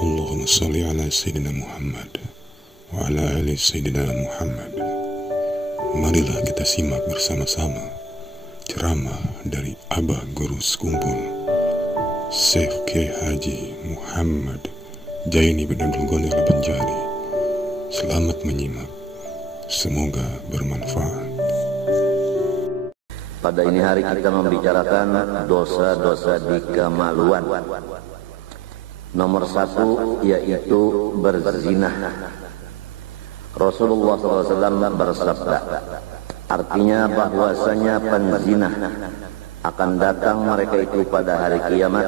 Allahumma salli ala Sayyidina Muhammad wa ala ali Sayyidina Muhammad. Marilah kita simak bersama-sama ceramah dari Abah Guru Sekumpul Syekh Kiai Haji Muhammad Jaini bin Abdul Ghani Al-Banjari. Selamat menyimak, semoga bermanfaat. Pada ini hari kita membicarakan dosa-dosa di kemaluan. Nomor 1 yaitu berzina. Rasulullah SAW bersabda, artinya bahwasanya penzina akan datang mereka itu pada hari kiamat,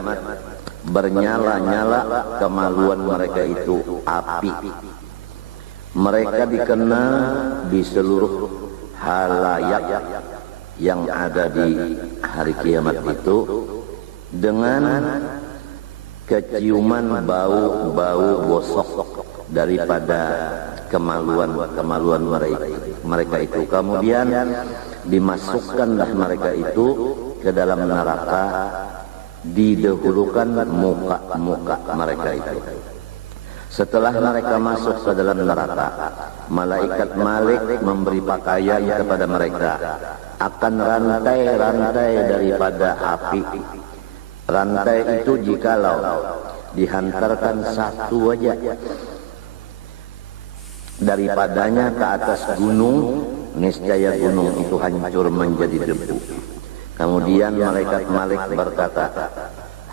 bernyala-nyala kemaluan mereka itu api. Mereka dikenal di seluruh halayak yang ada di hari kiamat itu dengan keciuman bau-bau gosok daripada kemaluan mereka itu. Kemudian dimasukkanlah mereka itu ke dalam neraka, didahulukan muka-muka mereka itu. Setelah mereka masuk ke dalam neraka, malaikat Malik memberi pakaian kepada mereka akan rantai-rantai daripada api. Rantai itu jikalau dihantarkan satu aja daripadanya ke atas gunung, niscaya gunung itu hancur menjadi debu. Kemudian malaikat Malik berkata,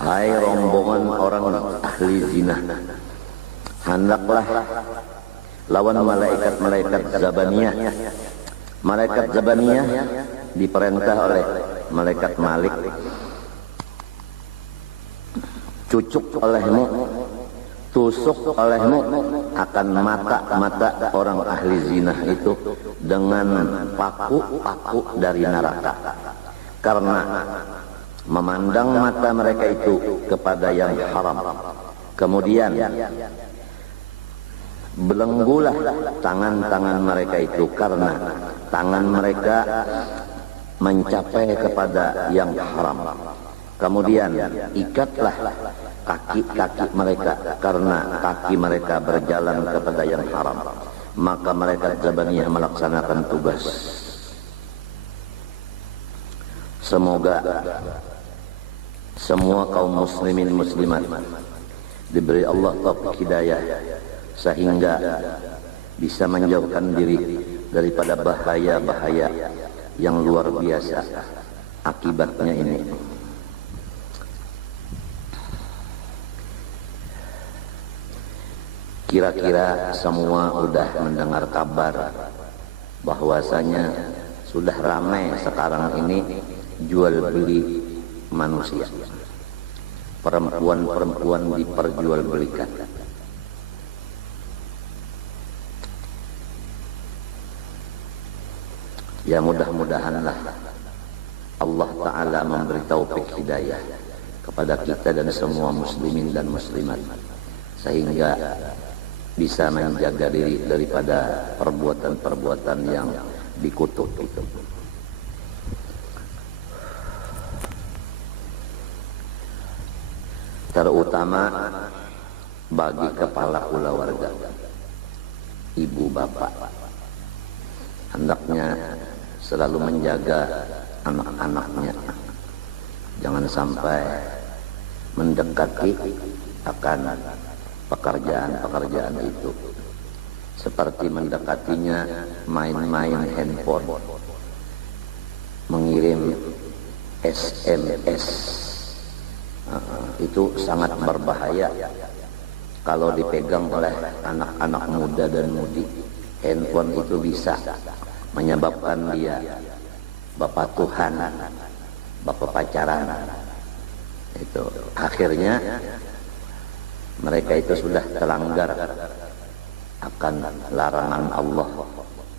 hai rombongan orang ahli zina, hendaklah lawan malaikat-malaikat Zabaniyah. Malaikat Zabaniyah diperintah oleh malaikat Malik, cucuk olehmu, tusuk olehmu akan mata-mata orang ahli zina itu dengan paku-paku dari neraka, karena memandang mata mereka itu kepada yang haram. Kemudian belenggulah tangan-tangan mereka itu karena tangan mereka mencapai kepada yang haram. Kemudian ikatlah kaki-kaki mereka karena kaki mereka berjalan kepada yang haram. Maka malaikat Zabaniyah melaksanakan tugas. Semoga semua kaum muslimin muslimat diberi Allah taufik hidayah sehingga bisa menjauhkan diri daripada bahaya-bahaya yang luar biasa akibatnya ini. Kira-kira semua sudah mendengar kabar bahwasanya sudah ramai sekarang ini jual beli manusia. Perempuan-perempuan diperjualbelikan. Ya mudah-mudahanlah Allah Ta'ala memberi taufik hidayah kepada kita dan semua muslimin dan muslimat, sehingga bisa menjaga diri daripada perbuatan-perbuatan yang dikutuk itu. Terutama bagi kepala keluarga, ibu bapak, hendaknya selalu menjaga anak-anaknya, jangan sampai mendekati akan pekerjaan-pekerjaan itu, seperti mendekatinya main-main handphone, mengirim SMS. Itu sangat berbahaya kalau dipegang oleh anak-anak muda dan mudi. Handphone itu bisa menyebabkan dia bapak Tuhan, bapak pacaran. Itu akhirnya mereka itu sudah terlanggar akan larangan Allah,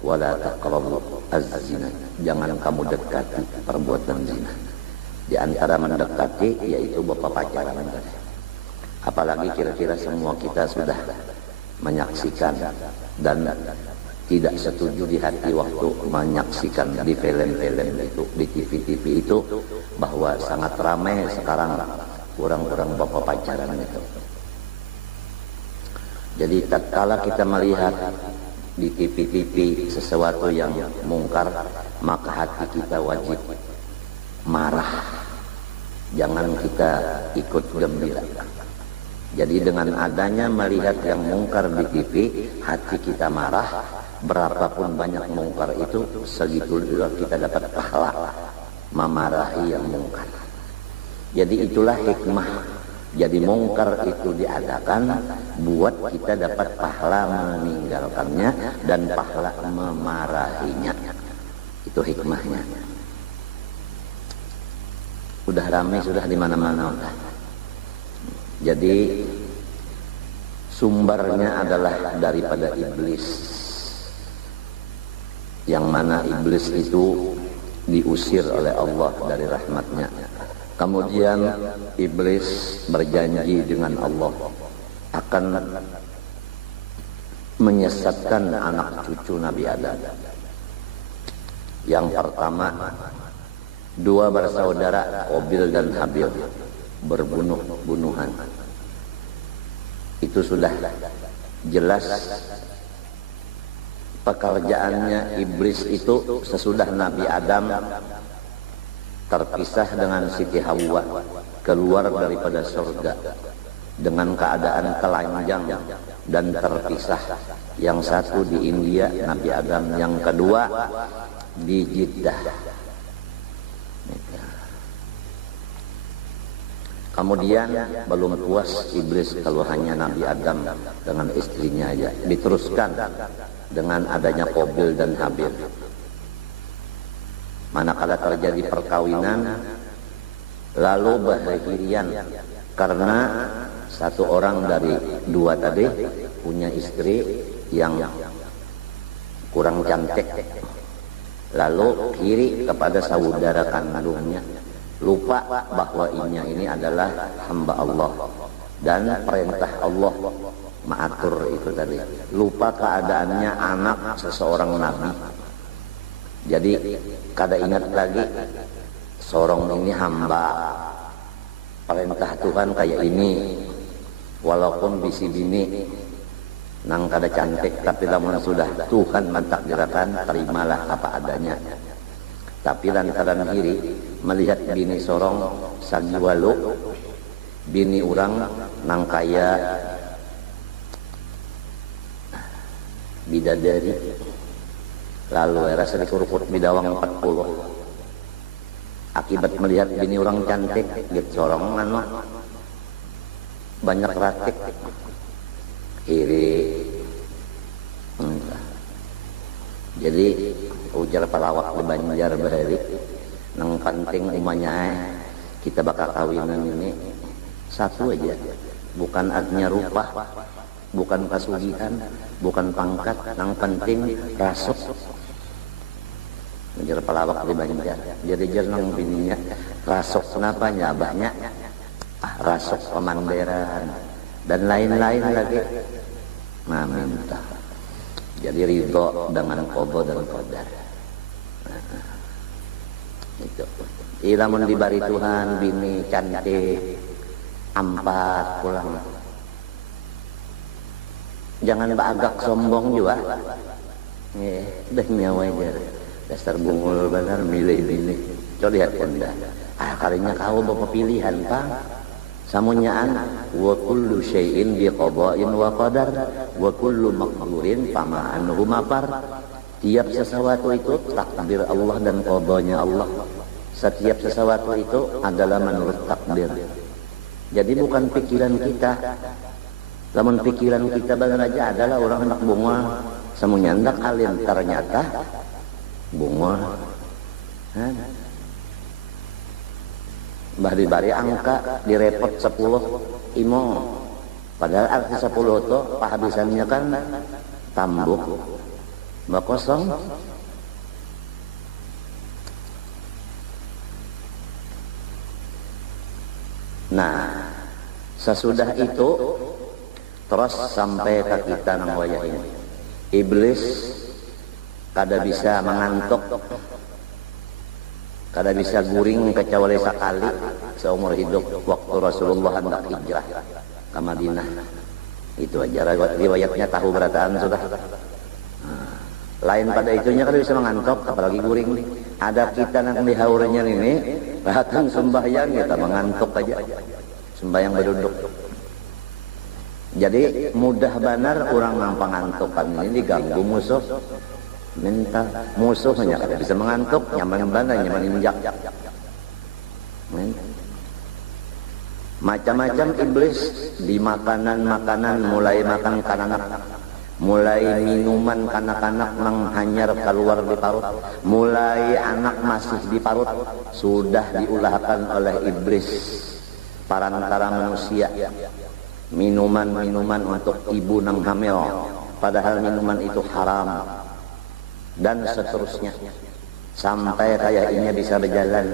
wala taqrabu az-zina, jangan kamu dekati perbuatan zina. Di antara mendekati yaitu bapak pacaran. Apalagi kira-kira semua kita sudah menyaksikan dan tidak setuju di hati waktu menyaksikan di film-film itu, di TV-TV itu, bahwa sangat ramai sekarang orang-orang bapak pacaran itu. Jadi tatkala kita melihat di TV-TV sesuatu yang mungkar, maka hati kita wajib marah. Jangan kita ikut gembira. Jadi dengan adanya melihat yang mungkar di TV, hati kita marah. Berapapun banyak mungkar itu, segitu juga kita dapat pahala memarahi yang mungkar. Jadi itulah hikmah. Jadi mungkar itu diadakan buat kita dapat pahala meninggalkannya dan pahala memarahinya. Itu hikmahnya. Udah ramai, sudah di mana-mana udah. Jadi sumbernya adalah daripada iblis. Yang mana iblis itu diusir oleh Allah dari rahmatnya. Kemudian iblis berjanji dengan Allah akan menyesatkan anak cucu Nabi Adam. Yang pertama, dua bersaudara Qabil dan Habil berbunuh-bunuhan. Itu sudah jelas pekerjaannya iblis itu sesudah Nabi Adam terpisah dengan Siti Hawa, keluar daripada surga dengan keadaan telanjang dan terpisah. Yang satu di India, Nabi Adam, yang kedua di Jeddah. Kemudian belum puas iblis kalau hanya Nabi Adam dengan istrinya aja, diteruskan dengan adanya Qabil dan Habil. Manakala terjadi perkawinan, lalu berhirian karena satu orang dari dua tadi punya istri yang kurang cantik, lalu kiri kepada saudara kandungnya, lupa bahwa ini adalah hamba Allah dan perintah Allah mengatur itu tadi, lupa keadaannya anak seseorang nabi. Jadi kada ingat lagi sorong ini hamba, perintah Tuhan kayak ini, walaupun bisi bini nang kada cantik, tapi lamun sudah Tuhan mentakdirkan, terimalah apa adanya. Tapi lantaran iri melihat bini sorong sagiwalu, bini orang nang kaya bidadari, lalu rasa dikurukut bidawang 40. Akibat melihat bini orang cantik, gitu sorongan mah banyak ratik, iri. Jadi ujar pelawak di Banjar bahari, nang penting umanya kita bakal kawinan ini satu aja, bukan artinya rupa, bukan kasugihan, bukan pangkat, nang penting rasuk. Ujar pelawak di Banjar, jadi jernang bininya rasuk, kenapanya abahnya rasuk pemanderan dan lain-lain lagi. Nah, minta jadi ridho dengan qada dan qadar. Itu ilamun dibari Tuhan bini cantik 4 pulang, jangan bagak sombong juga. Dah nyawa aja dasar bungul benar milih bini. Coba lihat anda, kalinya kau bawa pilihan Pak. Samunyaan wa kullu syai'in bi qada'in wa qadar wa kullu maqdurin fama anhu mafar. Tiap sesuatu itu takdir Allah dan qadanya Allah. Setiap sesuatu itu adalah menurut takdir. Jadi bukan pikiran kita. Namun pikiran kita benar aja adalah orang hendak bunga, semuanya hendak alim, ternyata bunga. Mbah dibari angka direpot 10 imo, padahal arti 10 itu penghabisannya kan tambuk mbak kosong. Nah sesudah itu terus sampai ke kita nang wayah ini, iblis kada bisa mengantuk, kada bisa guring kecuali sekali seumur hidup waktu Rasulullah hendak hijrah ke Madinah. Itu aja riwayatnya tahu berataan sudah. Lain pada itunya kan bisa mengantuk, apalagi guring. Ada kita nang di haurnya ini, datang sembahyang kita mengantuk aja. Sembahyang berduduk. Jadi mudah benar orang nang pangantukan ini diganggu musuh. Minta musuhnya kada bisa mengantuk, nyaman benar, nyaman injak. Macam-macam iblis di makanan-makanan, mulai makan kanak-kanak, mulai minuman kanak-kanak nang hanyar keluar di parut, mulai anak masih di parut sudah diulahkan oleh iblis parantara manusia. Minuman-minuman untuk ibu nang hamil, padahal minuman itu haram, dan seterusnya sampai kayaknya bisa berjalan.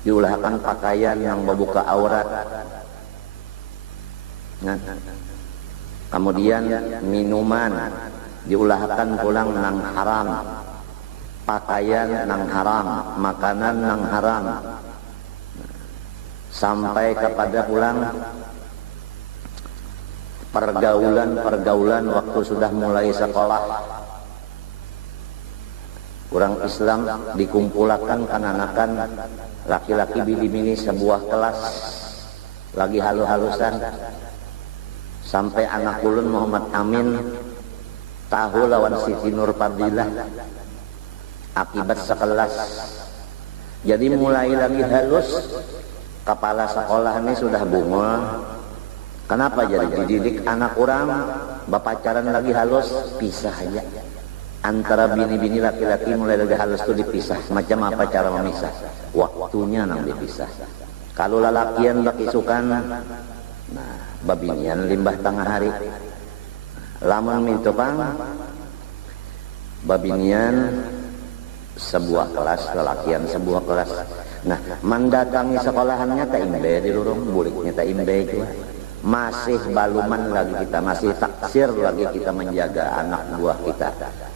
Diulahkan pakaian yang membuka aurat. Nah, kemudian minuman diulahkan pulang nang haram, pakaian nang haram, makanan nang haram, sampai kepada pulang pergaulan waktu sudah mulai sekolah. Orang Islam dikumpulkan kananakan laki-laki bini-bini sebuah kelas lagi halu-halusan, sampai anak ulun Muhammad Amin tahu lawan Siti Nur Fadilah akibat sekelas. Jadi mulai lagi halus, kepala sekolah ini sudah bungul. Kenapa jadi dididik anak orang bapacaran lagi halus, pisah aja. Antara bini-bini laki-laki mulai lagi halus itu dipisah. Macam apa cara memisah? Waktunya nang dipisah. Kalau lalakian baki sukan, nah babinian limbah tengah hari. Lamun mintu pang, babinian sebuah kelas, lalakian sebuah kelas. Nah, mendatangi sekolahannya tak imbe di lurung, buliknya tak imbe juga. Masih baluman lagi kita, masih taksir lagi kita menjaga anak buah kita,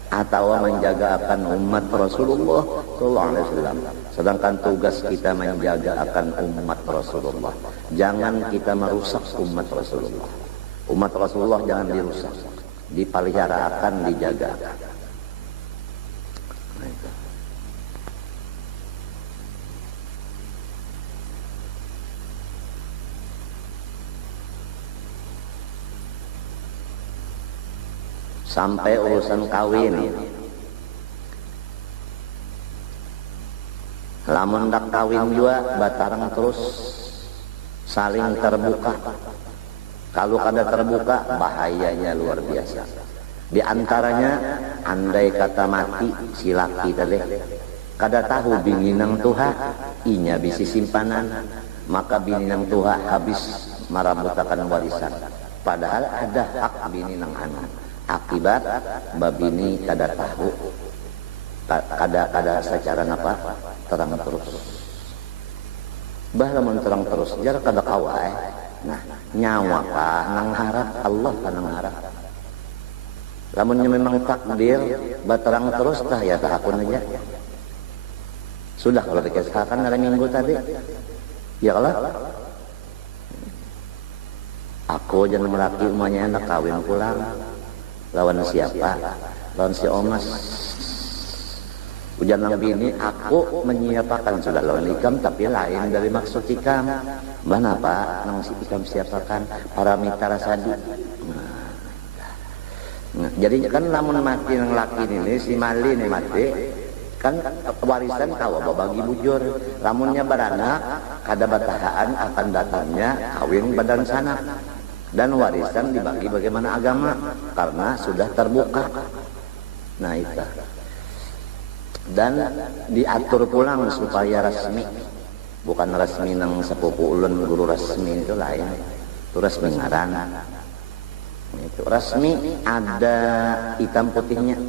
atau menjaga akan umat Rasulullah sallallahu alaihi wasallam. Sedangkan tugas kita menjaga akan umat Rasulullah. Jangan kita merusak umat Rasulullah. Umat Rasulullah jangan dirusak, dipelihara akan dijaga. Sampai urusan kawin, lamun dak kawin juga batarang terus saling terbuka. Kalau kada terbuka bahayanya luar biasa. Di antaranya andai kata mati si laki tadi kada tahu bini nang tuha inya bisi simpanan, maka bini nang tuha habis marabutakan warisan, padahal ada hak bini nang anak. Akibat babini kada tahu, kada secara apa terang terus. Bah lamun terang terus jar kada kawai. Nah, nyawa kah nang harap Allah kan nang harap. Lamunnya memang takdir baterang terus tah ya tahakun aja. Sudah kalau dikisahkan hari Minggu tadi. Ya kalau aku jangan laki umanya anak kawin pulang. Lawan siapa? Lawan si Omas. Ujian nang bini, aku menyiapakan sudah lawan ikam, tapi lain dari maksud ikam. Mana pak? Nang si ikam siapakan para mitra rasadi. Nah, jadi kan lamun mati nang laki ini, si Mali ini mati, kan warisan kawa bagi bujur. Lamunnya beranak, kada batahaan akan datangnya kawin badan sanak. Dan warisan dibagi bagaimana agama, karena sudah terbuka. Nah itu. Dan diatur pulang supaya resmi, bukan resmi nang sepupu ulun guru resmi itu lain. Itu resmi ngaran. Itu resmi ada hitam putihnya.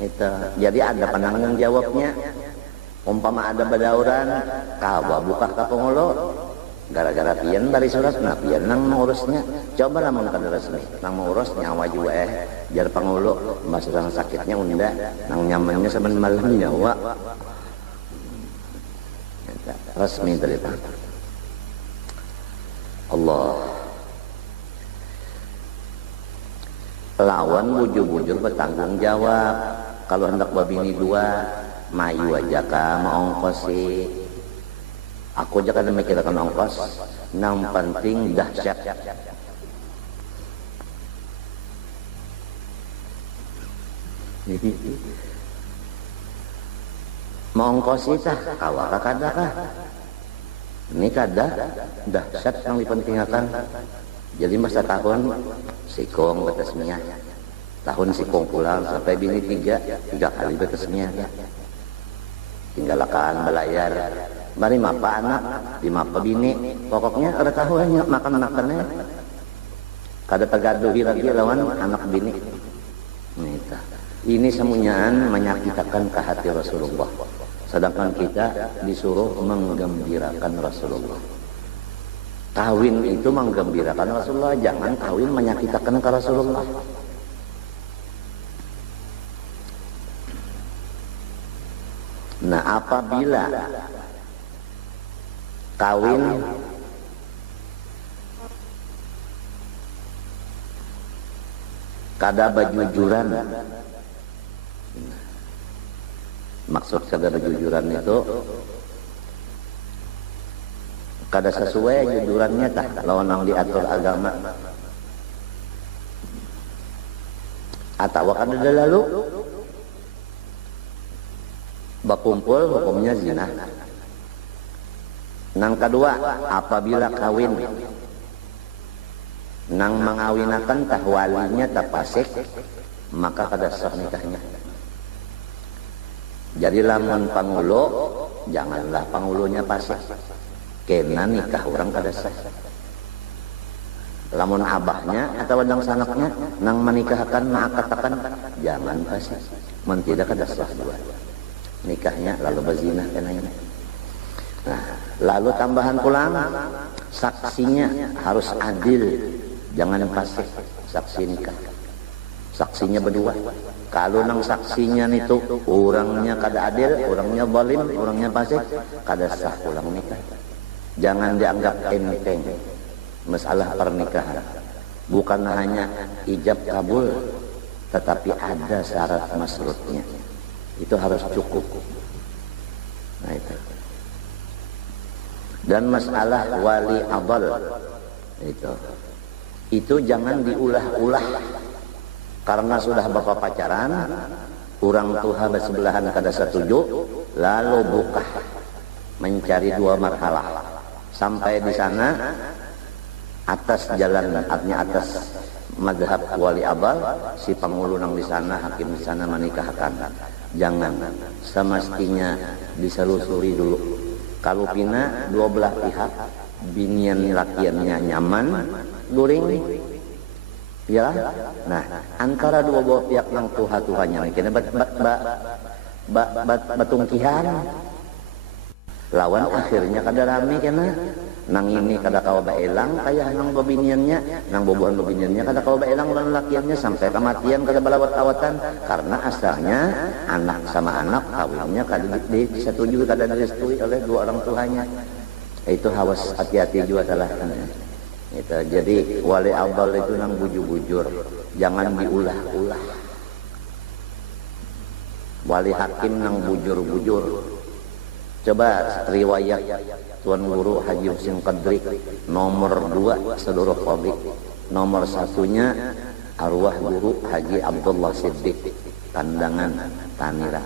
Itu. Jadi ada penanggung jawabnya. Umpama ada badauran, kawa buka ka pengulo. Gara-gara pian bari surat, nah pian nang mengurusnya. Coba lamun kada resmi, nang mengurus nyawa juga jar pangulo, masa sang sakitnya unda, nang nyamannya saben malam nyawa. Resmi tadi Allah. lawan bujur-bujur bertanggung jawab. Kalau hendak babini dua, mayu aja ka maongkos sih. Aku aja kan mikirkan ongkos, yang penting dahsyat. Maongkos itu kawaka kada kah? Ini kada dahsyat yang dipentingkan. Jadi masa tahun sikong batasnya, tahun sikong pulang sampai bini tiga kali batasnya. Tinggalkan belayar, mari mapa anak, di mapa bini, pokoknya ada tahuannya makan-makannya. Kada tegaduhi lagi lawan anak bini. Ini semuanyaan menyakitkan ke hati Rasulullah. Sedangkan kita disuruh menggembirakan Rasulullah. Kawin itu menggembirakan Rasulullah, jangan kawin menyakitkan ke Rasulullah. Nah, apabila kawin kada bajujuran, maksud kada bajujuran itu kada sesuai jujurannya tah lawan yang diatur agama, atau kada lalu bakumpul hukumnya zina. Nang kedua, apabila kawin nang mengawinakan tah walinya tah pasik, maka kada sah nikahnya. Jadi lamun pangulo, janganlah pangulunya pasik, kena nikah orang kada sah. Lamun abahnya atau wadang sanaknya nang menikahkan maakatakan, jangan pasik, men tidak kada sah dua nikahnya, lalu berzina kenanya. Nah, lalu tambahan pulang, saksinya harus adil, jangan pasik saksi nikah. Saksinya berdua. Kalau nang saksinya itu orangnya kada adil, orangnya zalim, orangnya fasik, kada sah pulang nikah. Jangan dianggap enteng masalah pernikahan. Bukan hanya ijab kabul, tetapi ada syarat masrutnya. Itu harus cukup. Nah itu. Dan masalah wali adal itu jangan diulah-ulah. Karena sudah bapak pacaran, orang tua bersebelahan kada setuju, lalu buka mencari dua marhalah. Sampai di sana atas jalan, artinya atas mazhab wali abal, si pangulunang di sana, hakim di sana menikahkan. Jangan, semestinya diselusuri dulu. Kalau pina dua belah pihak, binian lakiannya nyaman, guring. Ya, nah antara dua belah pihak yang tuha-tuhanya kena batungkihan, lawan akhirnya kada rame kena. Nang ini kada kawa baelang kaya nang babiniannya, nang bobohan babiniannya kada kawa baelang lan lakiannya sampai kematian kada balawat-awatan karena asalnya anak sama anak kawinnya kada disetujui, kada direstui oleh dua orang tuanya. Itu hawas, hati-hati juga salah. Itu jadi wali abal itu nang bujur-bujur, jangan diulah-ulah. Wali hakim nang bujur-bujur. Coba riwayat Tuan Guru Haji Husin Qadri nomor 2 seluruh publik, nomor 1-nya arwah Guru Haji Abdullah Siddiq Tandangan Tanira.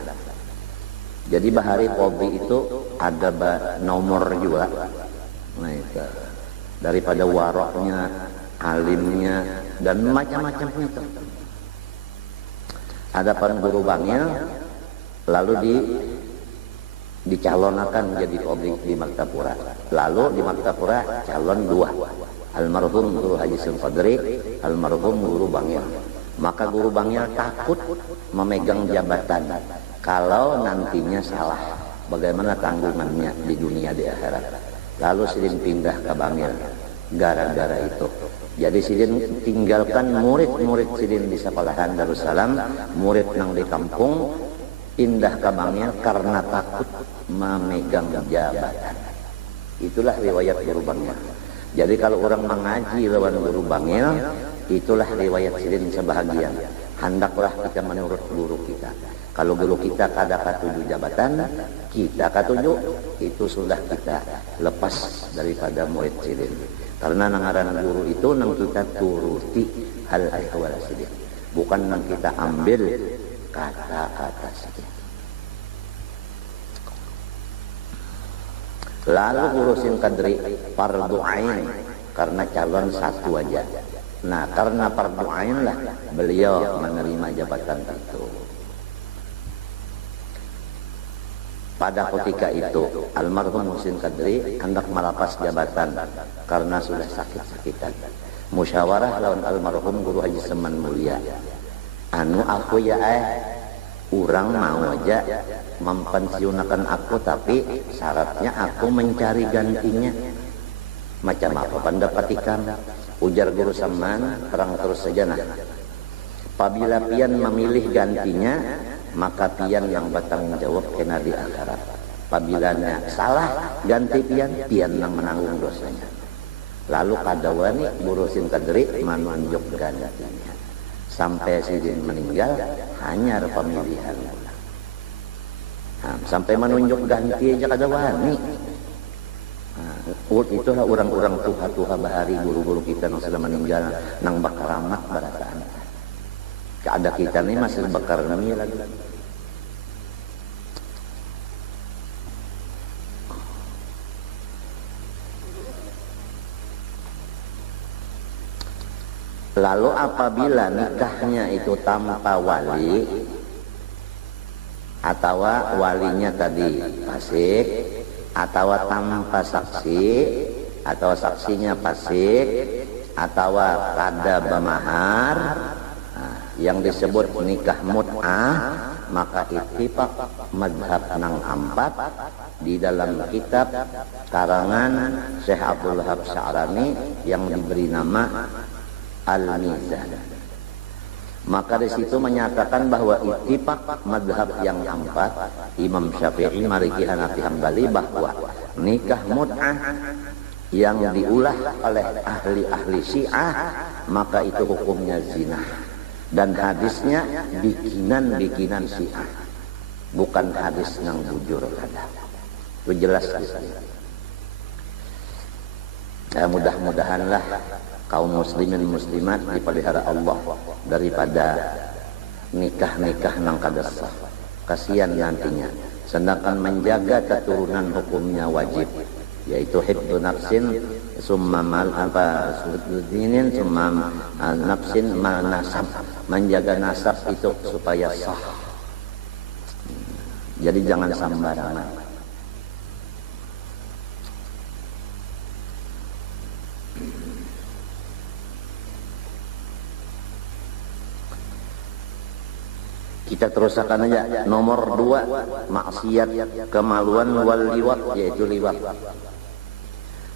Jadi bahari publik itu ada nomor juga. Nah itu daripada waroknya, alimnya dan macam-macam itu. Adapun Guru Bangil lalu dicalonakan jadi publik di Martapura. Lalu di Martapura calon 2, almarhum Guru Haji Husin Qadri, almarhum Guru Bangil. Maka Guru Bangil takut memegang jabatan kalau nantinya salah, bagaimana tanggungannya di dunia di akhirat. Lalu Sidin pindah ke Bangil gara-gara itu. Jadi Sidin tinggalkan murid-murid Sidin di sekolahan Darussalam, murid nang di kampung, pindah ke Bangil karena takut memegang jabatan. Itulah riwayat Guru Bangil. Jadi kalau orang mengaji lawan Guru Bangil, Itulah riwayat sidin sebahagian. Hendaklah kita menurut guru kita. Kalau guru kita kada katuju jabatan, kita katuju, itu sudah kita lepas daripada murid sidin. Karena nangaran guru itu nang kita turuti hal ahwal sidin, bukan nang kita ambil kata-kata sidin. Lalu urusin kadri fardu ain karena calon satu aja. Nah, karena fardu ain lah beliau menerima jabatan itu. Pada ketika itu almarhum Muhsin Kadri hendak melepas jabatan karena sudah sakit-sakitan. Musyawarah lawan almarhum Guru Haji Seman Mulia. Anu aku ya urang mau aja mempensiunakan aku, tapi syaratnya aku mencari gantinya. Macam apa pendapat ikam? Ujar Guru Seman, terang terus saja nah. Apabila pian memilih gantinya, maka pian yang bertanggung jawab kena di akhirat. Apabila salah ganti pian yang menanggung dosanya. Lalu kadawani Burusin Kadri menunjuk gantinya. Sampai sidin meninggal hanya pemilihan. Nah, sampai menunjuk ganti aja kadawani. Nah, itulah orang-orang tuha-tuha bahari guru-guru kita yang sudah meninggal nang bakaramat barataan. Ada kita nih masih bakar nami lagi. Lalu apabila nikahnya itu tanpa wali atau walinya tadi fasik atau tanpa saksi atau saksinya fasik atau kada bamahar, yang disebut nikah mut'ah, maka ittifaq madhab nang ampat di dalam kitab karangan Syekh Abdul Wahab Sya'rani yang diberi nama Al-Mizan. Maka di situ menyatakan bahwa ittifaq madhab yang ampat Imam Syafi'i, Maliki, Hanafi, Hambali bahwa nikah mut'ah yang diulah oleh ahli-ahli Syiah maka itu hukumnya zina. Dan hadisnya bikinan Syiah, bukan hadis yang bujur kada. Itu jelas di sini. Ya, mudah-mudahanlah kaum muslimin muslimat dipelihara Allah daripada nikah-nikah nang kada sah. Kasihan nantinya. Sedangkan menjaga keturunan hukumnya wajib, yaitu hifdzu nafsin summa mal apa sudinin summa nafsin mal nasab. Menjaga nasab itu supaya sah. Jadi jangan sembarangan. Kita teruskan aja. Nomor 2, maksiat, kemaluan wal liwat, yaitu liwat.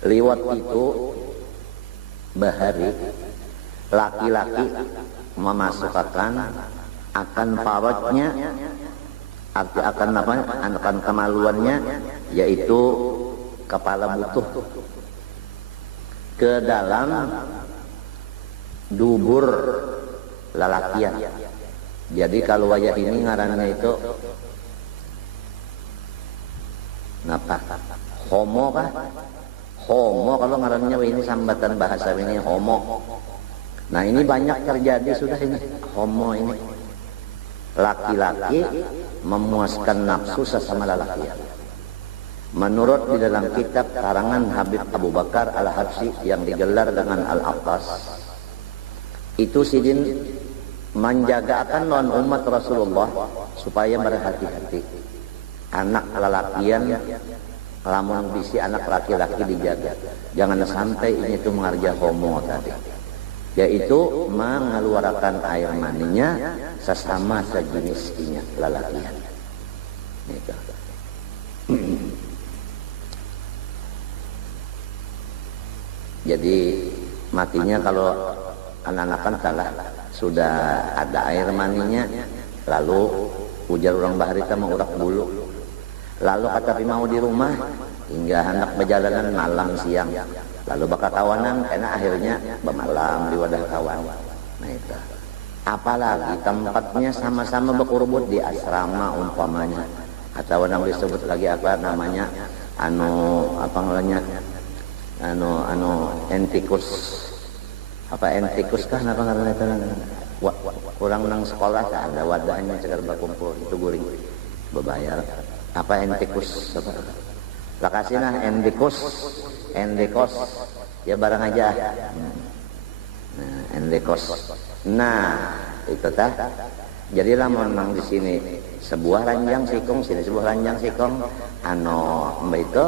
Liwat itu bahari laki-laki memasukkan akan farajnya, arti akan apa? Akan kemaluannya, yaitu kepala butuh ke dalam dubur lalakian. Jadi kalau wayah ini ngarannya itu ngapa? Homo kah? Homo kalau ngarannya ini sambatan bahasa ini homo. Nah ini banyak terjadi sudah ini homo ini. Laki-laki memuaskan nafsu sesama lelaki. Menurut di dalam kitab karangan Habib Abu Bakar Al-Habsyi yang digelar dengan Al-Attas, itu sidin menjaga akan non umat Rasulullah supaya berhati-hati. Anak lelakian lamun bisi anak laki-laki dijaga. Jangan sampai ini itu mengarja homo tadi. Yaitu mengeluarkan air maninya sesama sejenisnya lelakian. Gitu. Jadi matinya kalau anak-anak salah sudah ada air maninya, lalu ujar orang bahari kita mengurak bulu, lalu kata mau di rumah hingga hendak berjalanan malam siang, lalu bakal kawanan karena akhirnya bermalam di wadah kawan. Nah itu. Apalagi tempatnya sama-sama berkurbut di asrama umpamanya, atau yang disebut lagi apa namanya, apa namanya, entikus, apa entikus kah apa namanya itu, kurang nang sekolah tak ada wadahnya sekedar berkumpul itu guring berbayar. Apa entikus apa? Lakasih nah endikos ya barang aja. Nah, endikos. Nah, itu tah. Jadi lamun nang di sini sebuah ranjang sikong, sini sebuah ranjang sikong, mbak itu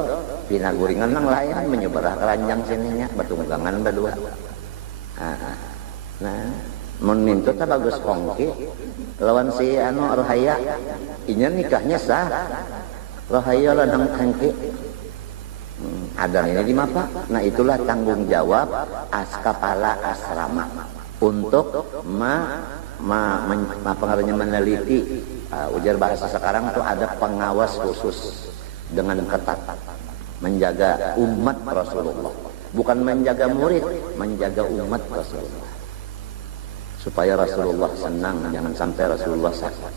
pinaguringan nang lain menyeberah ke ranjang sininya bertunggangan berdua. Nah, mun mintu tah bagus kongki lawan si Rohaya. Inya nikahnya sah. Rohaya ladang kongki. Ada ini di mapa. Nah, itulah tanggung jawab kepala asrama untuk meneliti. Ujar bahasa sekarang itu ada pengawas khusus dengan ketat menjaga umat Rasulullah, bukan menjaga murid, menjaga umat Rasulullah supaya Rasulullah senang, jangan sampai Rasulullah sakit.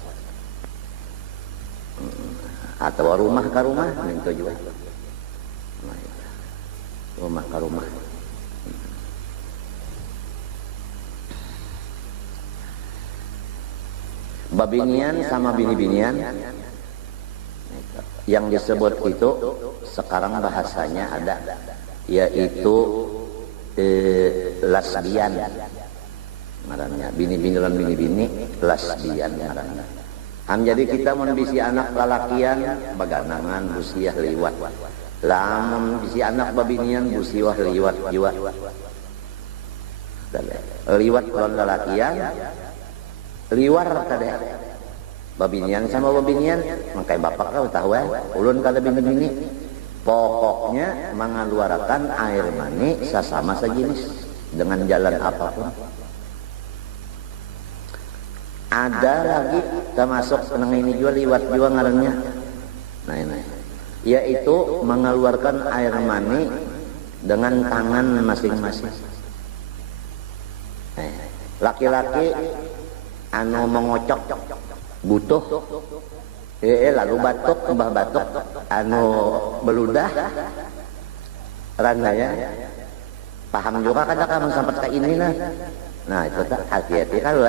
Atau rumah ke rumah itu juga, rumah ke rumah. Babinian sama bini-binian yang disebut itu sekarang bahasanya ada, yaitu lesbian ngarannya, bini-bini dan bini-bini lesbian ngarannya. Jadi kita mun bisi anak lalakian baganangan busiah liwat, lamun bisi anak babinian busiah liwat jiwa liwat lawan lalakian liwar tadi babinian sama babinian mangkai bapak kau tahu ulun kada bini-bini pokoknya mengeluarkan air mani sesama sejenis dengan jalan apapun. Ada lagi termasuk nang ini juga liwat juga ngarannya, nah ini yaitu mengeluarkan air mani dengan tangan masing-masing. Laki-laki mengocok butuh lalu batuk beludah randanya paham juga kada kamu sampai ke ini lah. Nah itu tak hati-hati kalau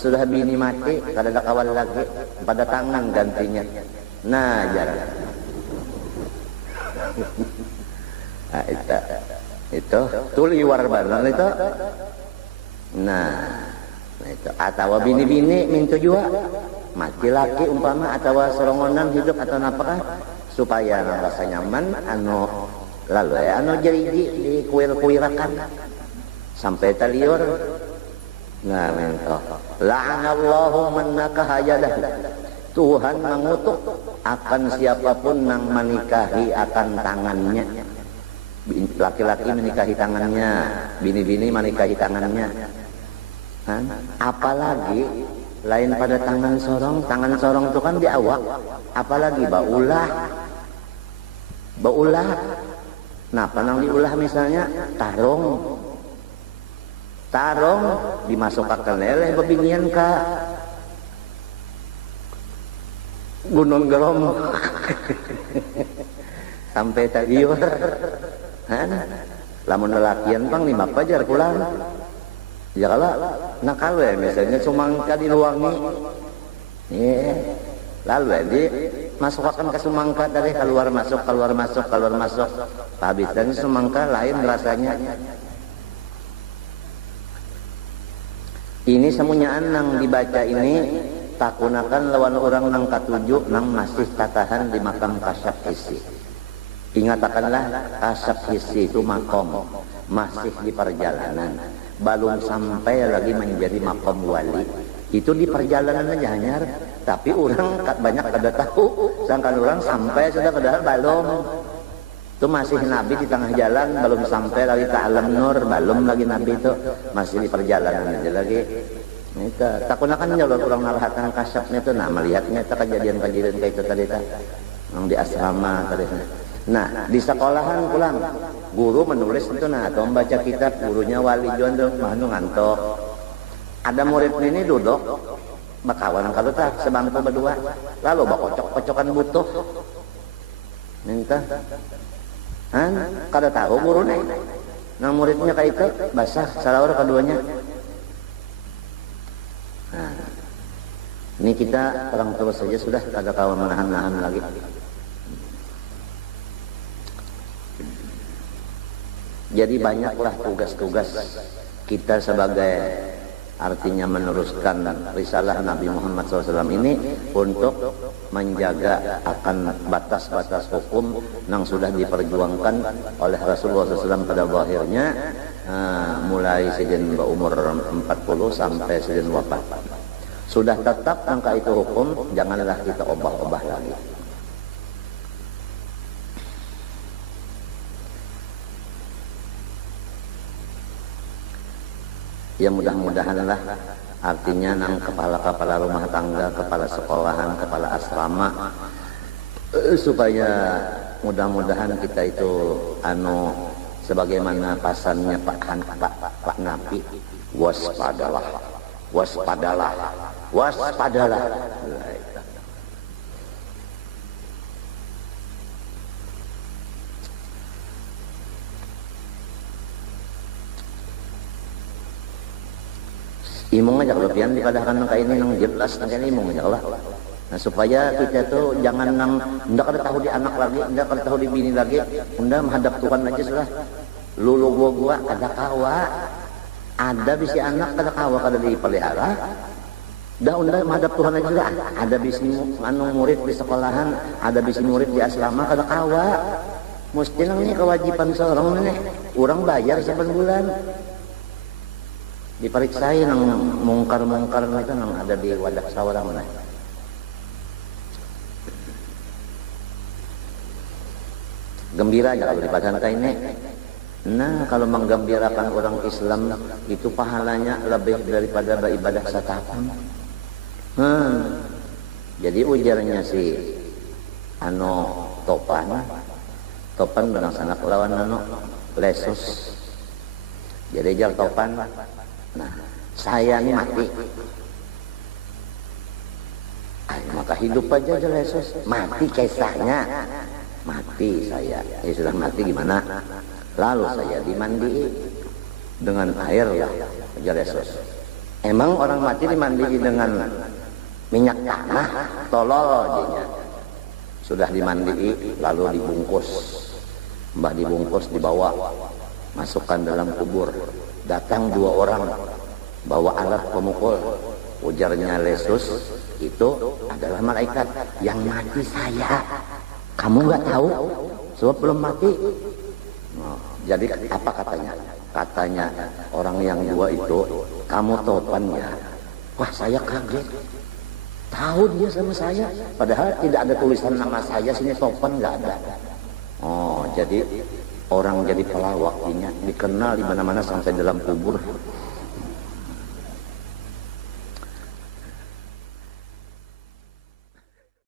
sudah bini mati kada ada kawan lagi pada tangan gantinya. Nah jarang. Nah itu liwar barang itu. Nah itu atau bini-bini minta juga mati laki umpama atau serongonan hidup atau apakah supaya rasa nyaman lalu jeriji di kuir-kuirakan sampai taliur. Nah minta la'anallahu man nakaha yadah, Tuhan mengutuk akan siapapun yang menikahi akan tangannya. Laki-laki menikahi tangannya, bini-bini menikahi tangannya. Apalagi lain pada tangan sorong itu kan di awak, apalagi baulah. Nah panang diulah misalnya tarong dimasukkan oleh babinian ka gunung gerom sampai tadiur lamun lelakian pang 5 pajar pulang ya kalau nakal misalnya sumangka diluangi lalu di masukkan ke sumangka dari keluar masuk habisan sumangka lain rasanya. Ini semuanya nang dibaca ini takunakan lawan orang nang katujuh nang masih tatahan di makam kasyaf hisi. Ingatkanlah kasyaf hisi itu makom masih di perjalanan, belum sampai lagi menjadi makom wali. Itu di perjalanan aja hanyar, tapi orang banyak kada tahu, sedangkan orang sampai sudah padahal belum. Itu masih Nabi di tengah jalan, belum sampai lagi ke alam nur, belum lagi Nabi itu masih di perjalanan aja lagi. Itu takunakan jalur orang narahatan kasyafnya itu, nah melihatnya itu kejadian kayak itu tadi yang di asrama tadi. Nah, di sekolahan pulang guru menulis itu nah atau membaca kitab, gurunya wali juan tuh manu ngantok. Ada murid ini duduk bakawan kalau tak sebangku berdua, lalu bakocok-kocokan butuh minta kada tahu guru nih nah muridnya kayak itu basah salawar keduanya. Nah, ini kita orang tua saja sudah kada kawan menahan-nahan lagi. Jadi banyaklah tugas-tugas kita sebagai artinya meneruskan risalah Nabi Muhammad SAW ini untuk menjaga akan batas-batas hukum yang sudah diperjuangkan oleh Rasulullah SAW pada zahirnya, mulai sejak umur 40 sampai sejak wafat. Sudah tetap angka itu hukum, janganlah kita obah-obah lagi. Ya mudah-mudahanlah artinya nang kepala-kepala rumah tangga, kepala sekolahan, kepala asrama, supaya mudah-mudahan kita itu sebagaimana pasannya Pak Nabi, waspadalah, waspadalah, waspadalah. Imong aja kalau pian dipadahkan nang ini nang jelas nang imong aja lah. Nah supaya kita tuh jangan nang ndak ada tahu di anak lagi, ndak ada tahu di bini lagi, unda menghadap Tuhan aja sudah. Lulu gua kada kawa. Ada bisi anak kada kawa kada dipelihara. Dah unda menghadap Tuhan aja sudah. Ada bisi murid di sekolahan, ada bisi murid di asrama kada kawa. Mesti nang ini kewajiban seorang nih. Orang bayar sepan bulan. Diperiksain nang mungkar-mungkar itu nang ada di wadah sawara mana. Gembira aja kalau di santai ini. Nah, kalau menggembirakan orang Islam itu pahalanya lebih daripada beribadah setahun. Jadi ujarnya si Topan benang sanak lawan Lesus. Jadi jar Topan. Nah, saya ini mati. Maka hidup aja Lesus. Mati kisahnya. Mati saya. Ya sudah mati gimana? Lalu saya dimandi dengan air lah. Lesus. Emang orang mati dimandi dengan minyak tanah? Tolol jadinya. Sudah dimandi lalu dibungkus. Mbah dibungkus dibawa. Masukkan dalam kubur. Datang dua orang bawa alat pemukul. Ujarnya Lesus, itu adalah malaikat yang mati saya. Kamu nggak tahu? Sebab belum mati. Jadi apa katanya? Katanya orang yang dua itu, kamu Topan ya? Wah saya kaget. Tahu dia sama saya. Padahal tidak ada tulisan nama saya sini Topan nggak ada. Oh jadi orang jadi pelawak ini dikenal di mana-mana sampai dalam kubur